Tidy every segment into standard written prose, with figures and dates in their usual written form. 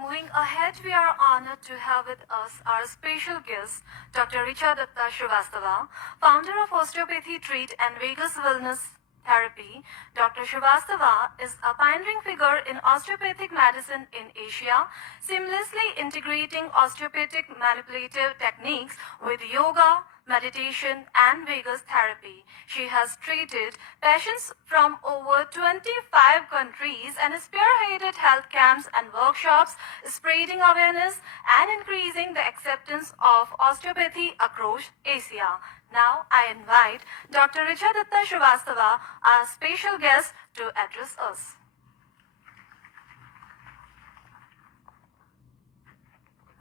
Moving ahead, we are honored to have with us our special guest, Dr. Richa Datta Srivastava, founder of Osteopathy Treat and Vegas Wellness Therapy. Dr. Srivastava is a pioneering figure in osteopathic medicine in Asia, seamlessly integrating osteopathic manipulative techniques with yoga, meditation, and Vegas therapy. She has treated patients from over 25 countries and spearheaded health camps and workshops, spreading awareness and increasing the acceptance of osteopathy across Asia. Now I invite Dr. Richa Datta Srivastava, our special guest, to address us.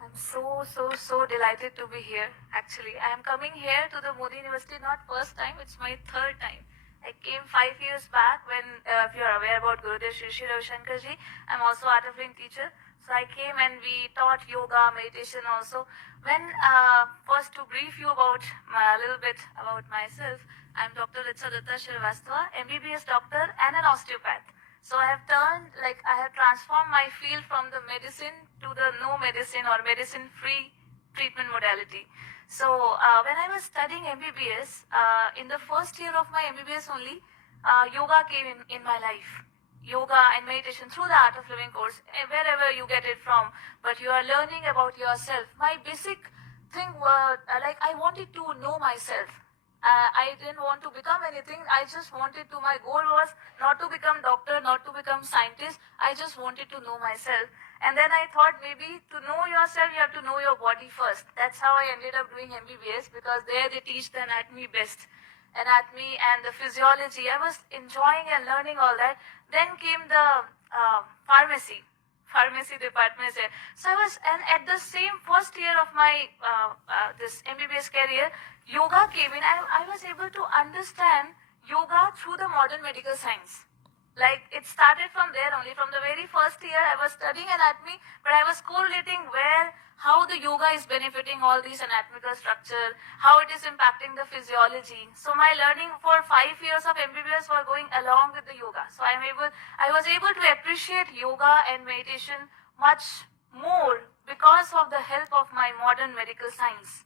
I'm so delighted to be here. Actually, I am coming here to the Modi University not first time, it's my third time. I came 5 years back when, if you are aware about Gurudev Shri Shri Ravi Shankar ji, I'm also art of living teacher. So I came and we taught yoga, meditation also. When, first to brief you about a little bit about myself, I'm Dr. Richa Datta Srivastava, MBBS doctor and an osteopath. So I have transformed my field from the medicine to the no medicine or medicine-free treatment modality. So when I was studying MBBS, in the first year of my MBBS only, yoga came in my life. Yoga and meditation through the Art of Living course, wherever you get it from, but you are learning about yourself. My basic thing was, I wanted to know myself. I didn't want to become anything. I just wanted to, my goal was not to become doctor, not to become scientist. I just wanted to know myself. And then I thought maybe to know yourself, you have to know your body first. That's how I ended up doing MBBS, because there they teach the anatomy best. Anatomy and the physiology. I was enjoying and learning all that. Then came the pharmacy department. So I was, and at the same first year of my this MBBS career, yoga came in. I was able to understand yoga through the modern medical science. Like it started from there only. From the very first year, I was studying anatomy, but I was correlating how the yoga is benefiting all these anatomical structure, how it is impacting the physiology. So my learning for 5 years of MBBS were going along with the yoga. So I was able to appreciate yoga and meditation much more because of the help of my modern medical science.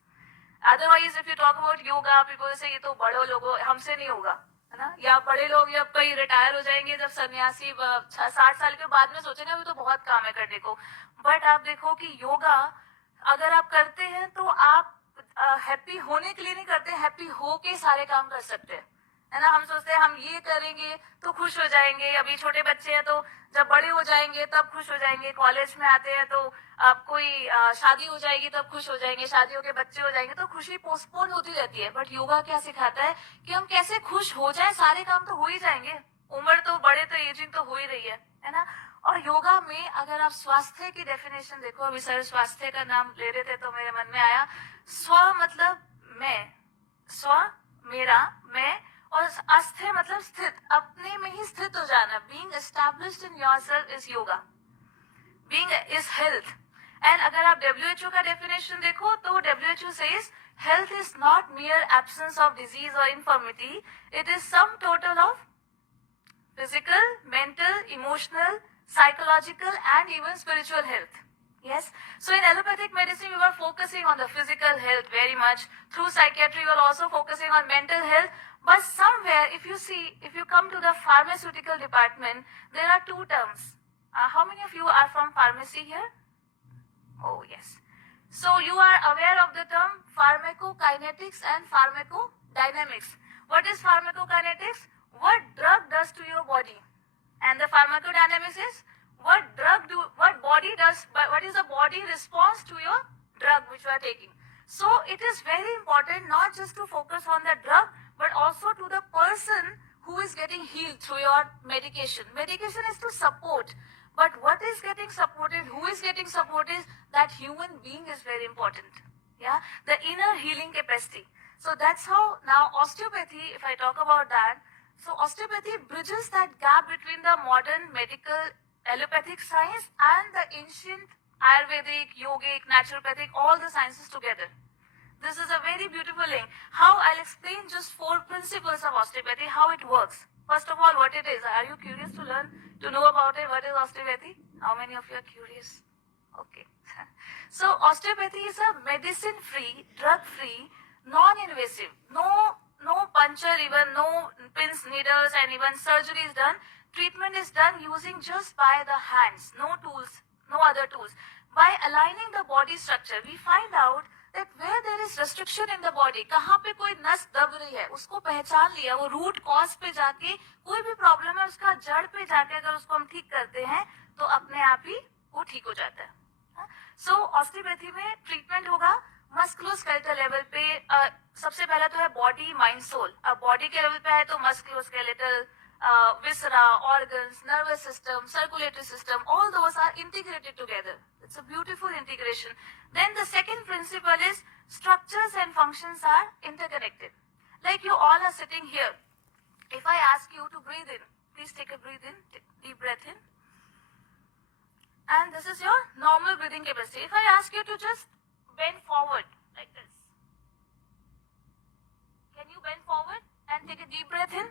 Otherwise, if you talk about yoga, people say, "ये तो बड़ों लोगों हमसे नहीं होगा." है ना, या बड़े लोग या कहीं रिटायर हो जाएंगे जब सन्यासी 60 साल के बाद में सोचेंगे अभी तो बहुत काम है करने को. बट आप देखो कि योगा अगर आप करते हैं तो आप हैप्पी होने के लिए नहीं करते, हैप्पी हो के सारे काम कर सकते हैं, है ना. हम सोचते हैं हम ये करेंगे तो खुश हो जाएंगे, अभी छोटे बच्चे हैं तो जब बड़े हो जाएंगे तब खुश हो जाएंगे, कॉलेज में आते हैं तो आप कोई शादी हो जाएगी तब खुश हो जाएंगे, शादियों के बच्चे हो जाएंगे तो खुशी पोस्टपोन होती रहती है. बट योगा क्या सिखाता है कि हम कैसे खुश हो जाए, सारे काम तो हो ही जाएंगे, उम्र तो बड़े तो एजिंग तो हो ही रही है ना. और योगा में अगर आप स्वास्थ्य की डेफिनेशन देखो, अभी सर स्वास्थ्य का नाम ले रहे थे तो मेरे मन में आया स्व मतलब मैं, स्व मेरा मैं, और अस्थे मतलब स्थित, अपने में ही स्थित हो जाना. Being established in yourself is yoga. Being is health. And अगर आप WHO का डेफिनेशन देखो तो WHO says health is not mere absence of disease or infirmity, it is sum total of physical, mental, emotional, psychological and even spiritual health. Yes. So in allopathic medicine, we were focusing on the physical health very much. Through psychiatry, we were also focusing on mental health. But somewhere, if you come to the pharmaceutical department, there are two terms. How many of you are from pharmacy here? Oh, yes. So you are aware of the term pharmacokinetics and pharmacodynamics. What is pharmacokinetics? What drug does to your body. And the pharmacodynamics is what is the body response to your drug which you are taking. So it is very important not just to focus on the drug, but also to the person who is getting healed through your medication. Medication is to support. But what is getting supported, who is getting supported, that human being is very important. Yeah, the inner healing capacity. So that's how now osteopathy, if I talk about that, so osteopathy bridges that gap between the modern medical allopathic science and the ancient Ayurvedic, yogic, naturopathic, all the sciences together. This is a very beautiful link. How I'll explain just 4 principles of osteopathy, how it works. First of all, what it is. Are you curious to learn, to know about it? What is osteopathy? How many of you are curious? Okay. So osteopathy is a medicine-free, drug-free, non-invasive. No puncture, even no pins, needles, and even surgery is done. Treatment is done using just by the hands, no tools, no other tools. By aligning the body structure, we find out that where there is restriction in the body, कहाँ पे कोई नस दब रही है, उसको पहचान लिया, वो रूट कॉज पे जाके कोई भी प्रॉब्लम है उसका जड़ पे जाके अगर उसको हम ठीक करते हैं तो अपने आप ही वो ठीक हो जाता है. सो ऑस्टियोपैथी में ट्रीटमेंट होगा मस्कुलोस्केलेटल लेवल पे. सबसे पहला तो है बॉडी माइंड सोल. अब बॉडी के लेवल पे है तो musculoskeletal, viscera, organs, nervous system, circulatory system, all those are integrated together. It's a beautiful integration. Then the second principle is structures and functions are interconnected. Like you all are sitting here. If I ask you to breathe in, please take a breathe in, deep breath in. And this is your normal breathing capacity. If I ask you to just bend forward like this, can you bend forward and take a deep breath in?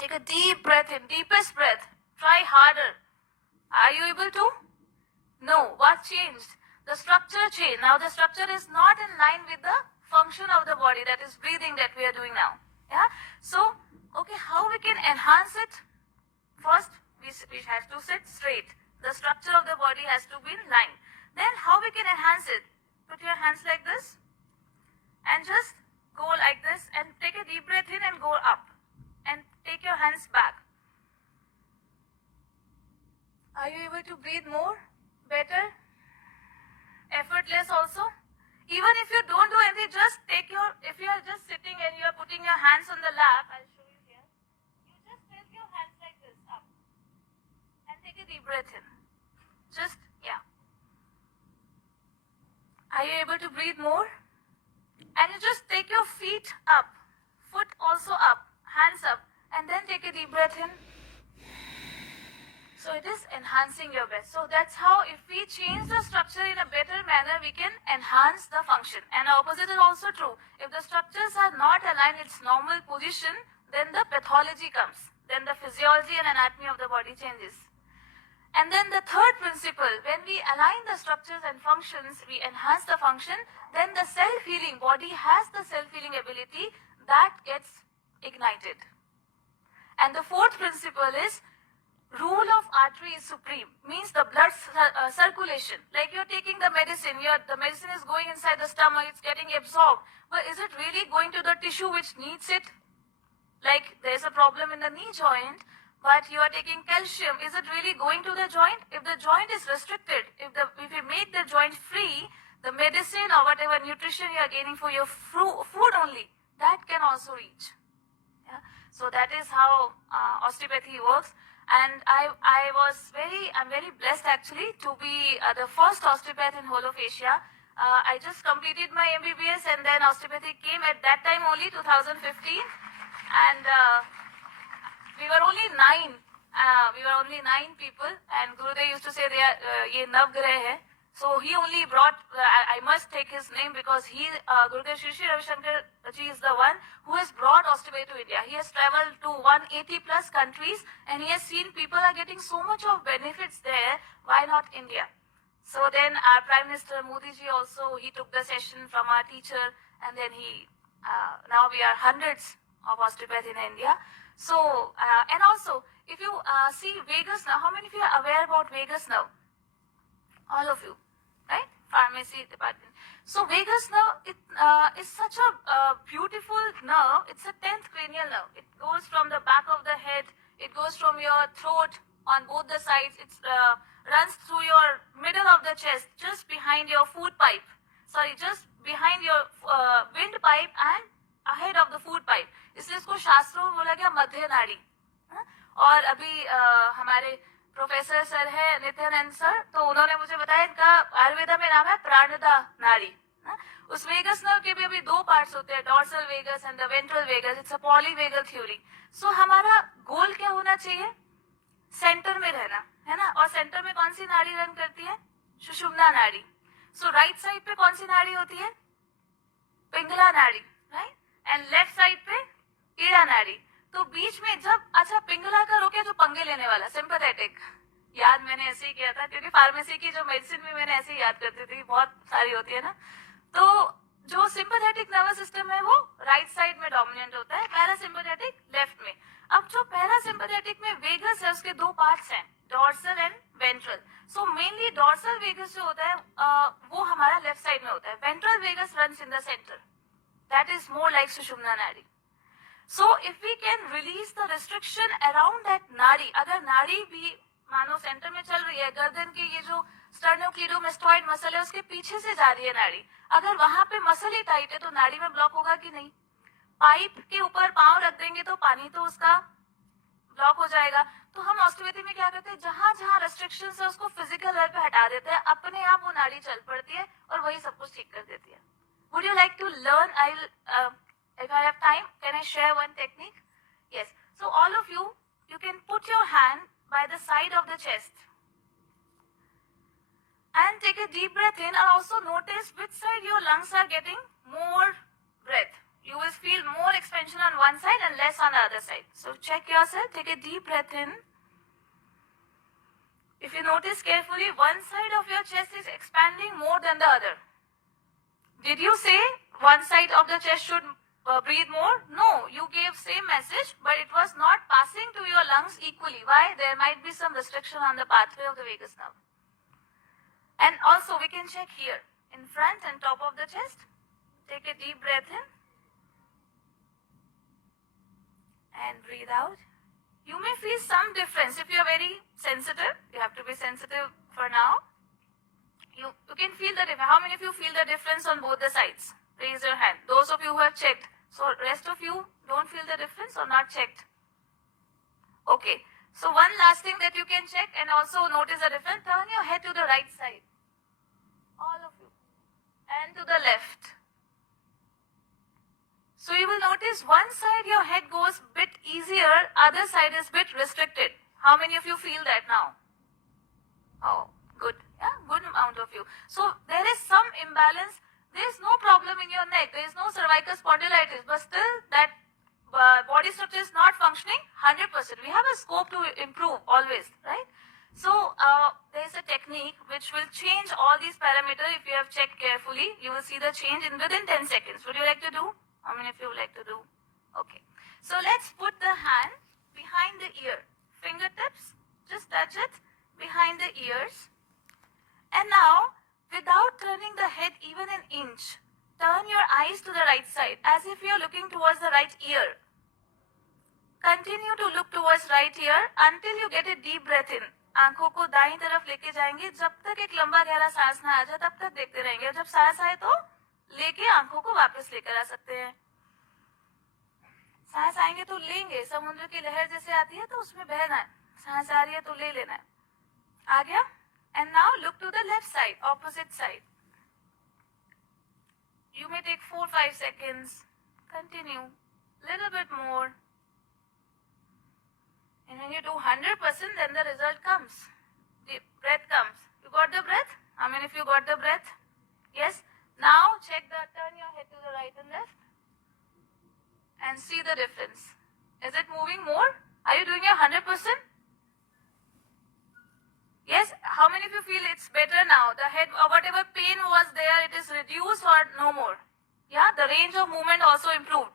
Take a deep breath in, deepest breath. Try harder. Are you able to? No. What changed? The structure changed. Now the structure is not in line with the function of the body, that is breathing that we are doing now. Yeah. So, okay, how we can enhance it? First, we have to sit straight. The structure of the body has to be in line. Then how we can enhance it? Put your hands like this and just go like this and take a deep breath in and go up. And take your hands back. Are you able to breathe more? Better? Effortless also? Even if you don't do anything, just take your, if you are just sitting and you are putting your hands on the lap, I'll show you here. You just take your hands like this up. And take a deep breath in. Just, yeah. Are you able to breathe more? And you just take your feet up. Foot also up. Hands up, and then take a deep breath in. So it is enhancing your breath. So that's how if we change the structure in a better manner, we can enhance the function. And the opposite is also true. If the structures are not aligned in its normal position, then the pathology comes. Then the physiology and anatomy of the body changes. And then the third principle, when we align the structures and functions, we enhance the function, then the self-healing, body has the self-healing ability that gets ignited. And the fourth principle is rule of artery is supreme, means the blood circulation. Like you're taking the medicine, the medicine is going inside the stomach, it's getting absorbed, but is it really going to the tissue which needs it? Like there's a problem in the knee joint, but you are taking calcium, is it really going to the joint? If the joint is restricted, if you make the joint free, the medicine or whatever nutrition you are gaining for your food only, that can also reach. Yeah? So that is how osteopathy works. And I'm very blessed actually to be the first osteopath in whole of Asia. I just completed my MBBS and then osteopathy came at that time only, 2015. And we were only 9. We were only 9 people, and Gurudev used to say they are ye nav grahe hai. So he only brought, I must take his name because Gurudev Shri Shri Ravi Shankar ji is the one who has brought osteopathy to India. He has traveled to 180 plus countries and he has seen people are getting so much of benefits there. Why not India? So then our Prime Minister Modi ji also, he took the session from our teacher, and then now we are hundreds of osteopaths in India. So, and also, if you see vagus nerve, how many of you are aware about vagus nerve? All of you, right? Pharmacy department. So vagus nerve is such a beautiful nerve. It's a 10th cranial nerve. It goes from the back of the head. It goes from your throat on both the sides. It runs through your middle of the chest, just behind your food pipe. Sorry, just behind your windpipe and ahead of the food pipe. इसलिए इसको शास्त्रों में बोला गया मध्य नाड़ी. और अभी हमारे प्रोफेसर सर है नित्यानंद सर, तो उन्होंने मुझे बताया इनका आयुर्वेदा में नाम है प्राणदा नाड़ी. उस वेगस नर्व के भी अभी 2 पार्ट्स होते हैं, dorsal vagus and the ventral vagus. It's a polyvagal theory. So हमारा गोल क्या होना चाहिए? सेंटर में रहना, है ना. और सेंटर में कौन सी नाड़ी रन करती है? सुषुम्ना नाड़ी. सो राइट साइड पे कौन सी नाड़ी होती है? पिंगला नाड़ी, राइट. एंड लेफ्ट साइड पे ईड़ा नाड़ी. तो बीच में जब अच्छा पिंगला का रोके तो पंगे लेने वाला सिंपैथेटिक, याद मैंने ऐसे ही किया था, क्योंकि फार्मेसी की जो मेडिसिन भी मैंने ऐसे ही याद करती थी, बहुत सारी होती है ना। तो जो सिंपैथेटिक नर्वस सिस्टम है वो राइट साइड में डोमिनेंट होता है, पैरासिम्पैथेटिक लेफ्ट में। अब जो पैरासिम्पैथेटिक में वेगस है उसके दो पार्ट्स हैं, dorsal and ventral. So mainly dorsal vagus जो होता है वो हमारा लेफ्ट साइड में होता है। Ventral vagus runs in the centre, that is more like sushumna nadi. So if we can release the restriction around that नाड़ी, अगर नाड़ी भी मानो सेंटर में चल रही है, गर्दन की ये जो स्टर्नोक्लीडोमास्टॉइड मसल है उसके पीछे से जा रही है नाड़ी, अगर वहां पे मसल ही टाइट है तो नाड़ी में ब्लॉक होगा कि नहीं? पाइप के ऊपर पांव रख देंगे तो पानी तो उसका ब्लॉक हो जाएगा। तो हम ऑस्टियोपैथी में क्या करते हैं, जहां जहां रेस्ट्रिक्शन है उसको फिजिकल लेवल पे हटा देते हैं, अपने आप वो नाड़ी चल पड़ती है और वही सब कुछ ठीक कर देती है। Would you like to learn? If I have time, can I share one technique? Yes. So all of you, you can put your hand by the side of the chest and take a deep breath in, and also notice which side your lungs are getting more breath. You will feel more expansion on one side and less on the other side. So check yourself, take a deep breath in. If you notice carefully, one side of your chest is expanding more than the other. Did you say one side of the chest should breathe more? No, you gave same message, but it was not passing to your lungs equally. Why? There might be some restriction on the pathway of the vagus nerve. And also we can check here, in front and top of the chest. Take a deep breath in and breathe out. You may feel some difference. If you are very sensitive, you have to be sensitive for now. You can feel the difference. How many of you feel the difference on both the sides? Raise your hand. Those of you who have checked. So rest of you don't feel the difference or not checked? Okay. So one last thing that you can check and also notice the difference. Turn your head to the right side. All of you. And to the left. So you will notice one side your head goes bit easier, other side is bit restricted. How many of you feel that now? Oh, good. Yeah, good amount of you. So there is some imbalance. There is no problem in your neck. There is no cervical spondylitis, but still that body structure is not functioning 100%. We have a scope to improve always, right? So there is a technique which will change all these parameters. If you have checked carefully, you will see the change in within 10 seconds. Would you like to do? How many of you would like to do? Okay. So let's put the hand behind the ear. Fingertips, just touch it behind the ears. And now, without turning the head even an inch, turn your eyes to the right side as if you are looking towards the right ear. Continue to look towards right ear until you get a deep breath in. आंखों को दाईं तरफ लेके जाएंगे, जब तक एक लंबा गहरा सांस ना आ जाए तब तक देखते रहेंगे। जब सांस आए तो लेके आंखों को वापस लेकर आ सकते हैं। सांस आएंगे तो लेंगे, समुद्र की लहर जैसे आती है तो उसमें बहना है, सांस आ रही है तो ले लेना है। आ गया? And now look to the left side, opposite side. You may take 4-5 seconds. Continue. Little bit more. And when you do 100%, then the result comes. The breath comes. You got the breath? How many of you got the breath? Yes? Now turn your head to the right and left. And see the difference. Is it moving more? Are you doing your 100%? Yes, how many of you feel it's better now? The head, or whatever pain was there, it is reduced or no more? Yeah, the range of movement also improved.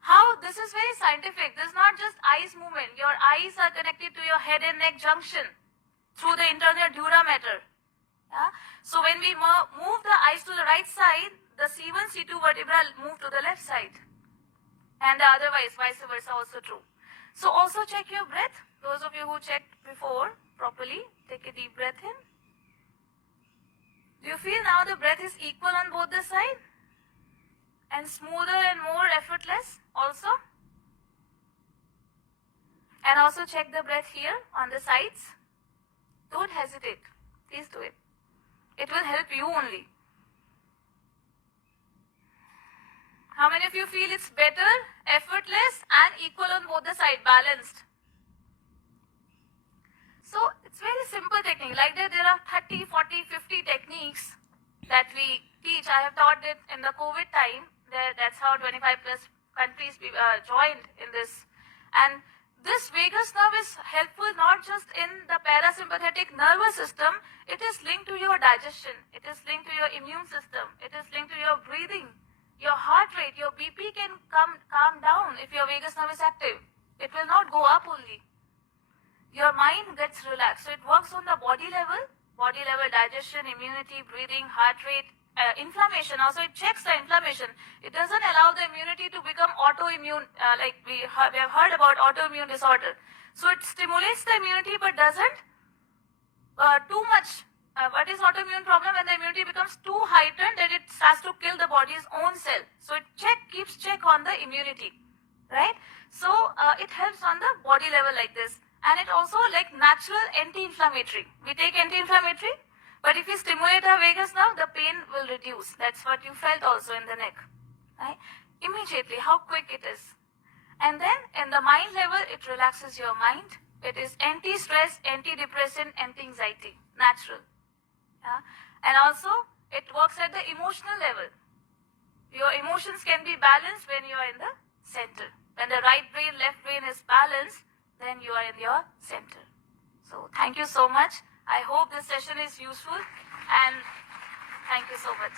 How? This is very scientific. This is not just eyes movement. Your eyes are connected to your head and neck junction through the internal dura mater. Yeah? So when we move the eyes to the right side, the C1, C2 vertebra move to the left side. And otherwise, vice versa also true. So also check your breath. Those of you who checked before properly, take a deep breath in. Do you feel now the breath is equal on both the sides? And smoother and more effortless also? And also check the breath here on the sides. Don't hesitate. Please do it. It will help you only. How many of you feel it's better, effortless and equal on both the sides, balanced? So it's very simple technique. Like that there are 30, 40, 50 techniques that we teach. I have taught it in the COVID time. That's how 25 plus countries joined in this. And this vagus nerve is helpful not just in the parasympathetic nervous system, it is linked to your digestion, it is linked to your immune system, it is linked to your breathing, your heart rate, your BP can calm down if your vagus nerve is active. It will not go up only. Your mind gets relaxed. So it works on the body level digestion, immunity, breathing, heart rate, inflammation. Also it checks the inflammation. It doesn't allow the immunity to become autoimmune, like we have heard about autoimmune disorder. So it stimulates the immunity but doesn't too much. What is autoimmune problem? When the immunity becomes too heightened, then it starts to kill the body's own cell. So it keeps check on the immunity, right? So it helps on the body level like this. And it also like natural anti-inflammatory. We take anti-inflammatory, but if you stimulate our vagus nerve, the pain will reduce. That's what you felt also in the neck, right? Immediately, how quick it is. And then in the mind level, it relaxes your mind. It is anti-stress, anti-depressant, anti-anxiety, natural. Yeah? And also, it works at the emotional level. Your emotions can be balanced when you are in the center. When the right brain, left brain is balanced, then you are in your center. So thank you so much. I hope this session is useful and thank you so much.